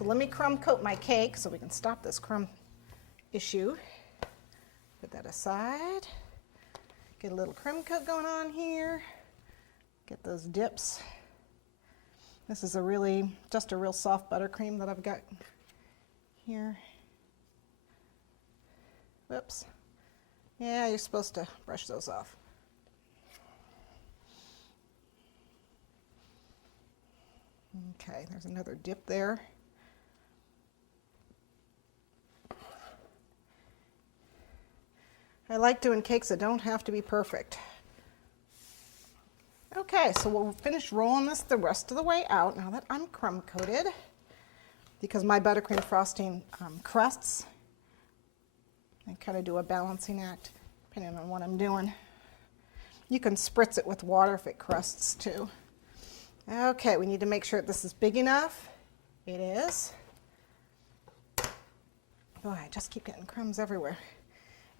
So let me crumb coat my cake so we can stop this crumb issue. Put that aside. Get a little crumb coat going on here. Get those dips. This is just a real soft buttercream that I've got here. Whoops. Yeah, you're supposed to brush those off. Okay, there's another dip there. I like doing cakes that don't have to be perfect. Okay, so we'll finish rolling this the rest of the way out now that I'm crumb coated, because my buttercream frosting crusts. I kind of do a balancing act depending on what I'm doing. You can spritz it with water if it crusts too. Okay, we need to make sure this is big enough. It is. Boy, I just keep getting crumbs everywhere.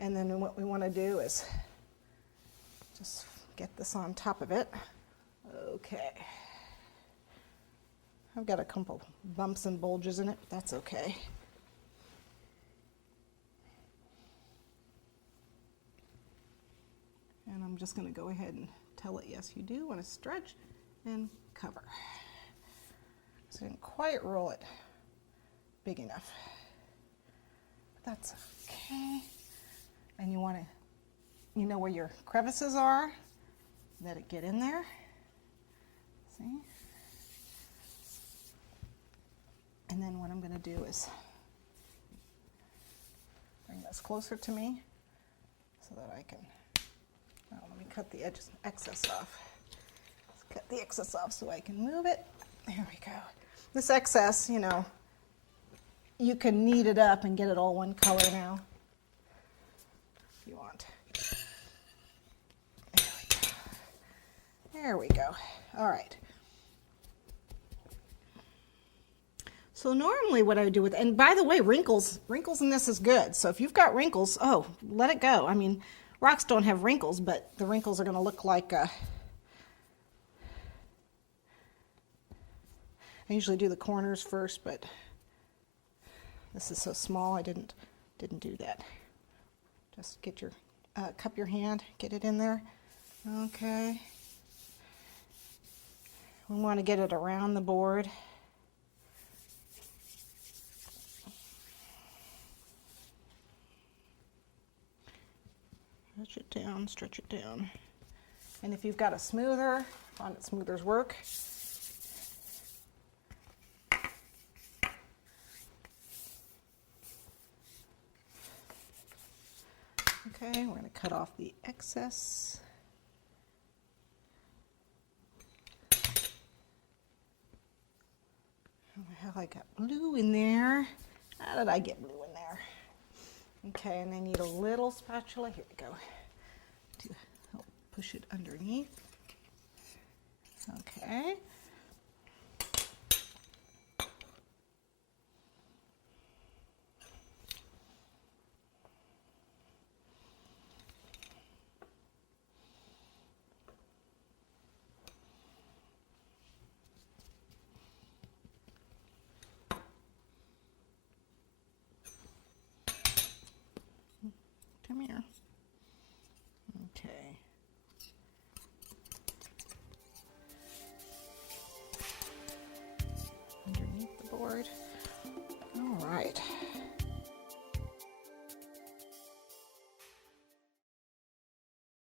And then what we want to do is just get this on top of it. Okay. I've got a couple bumps and bulges in it, but that's okay. And I'm just going to go ahead and tell it, yes, you do want to stretch and cover. So I didn't quite roll it big enough. But that's okay. And you want to, you know where your crevices are, let it get in there. See? And then what I'm going to do is bring this closer to me so that I can, let me cut the excess off. Let's cut the excess off so I can move it. There we go. This excess, you can knead it up and get it all one color now. You want. There we go. All right. So normally what I would do with, and by the way, wrinkles in this is good. So if you've got wrinkles, let it go. I mean, rocks don't have wrinkles, but the wrinkles are going to look like, I usually do the corners first, but this is so small I didn't do that. Just get your, cup your hand, get it in there. Okay. We want to get it around the board. Stretch it down, stretch it down. And if you've got a smoother, find that smoothers work. Okay, we're going to cut off the excess. I got blue in there. How did I get blue in there? Okay, and I need a little spatula. Here we go. To help push it underneath. Okay. Come here. Okay. Underneath the board.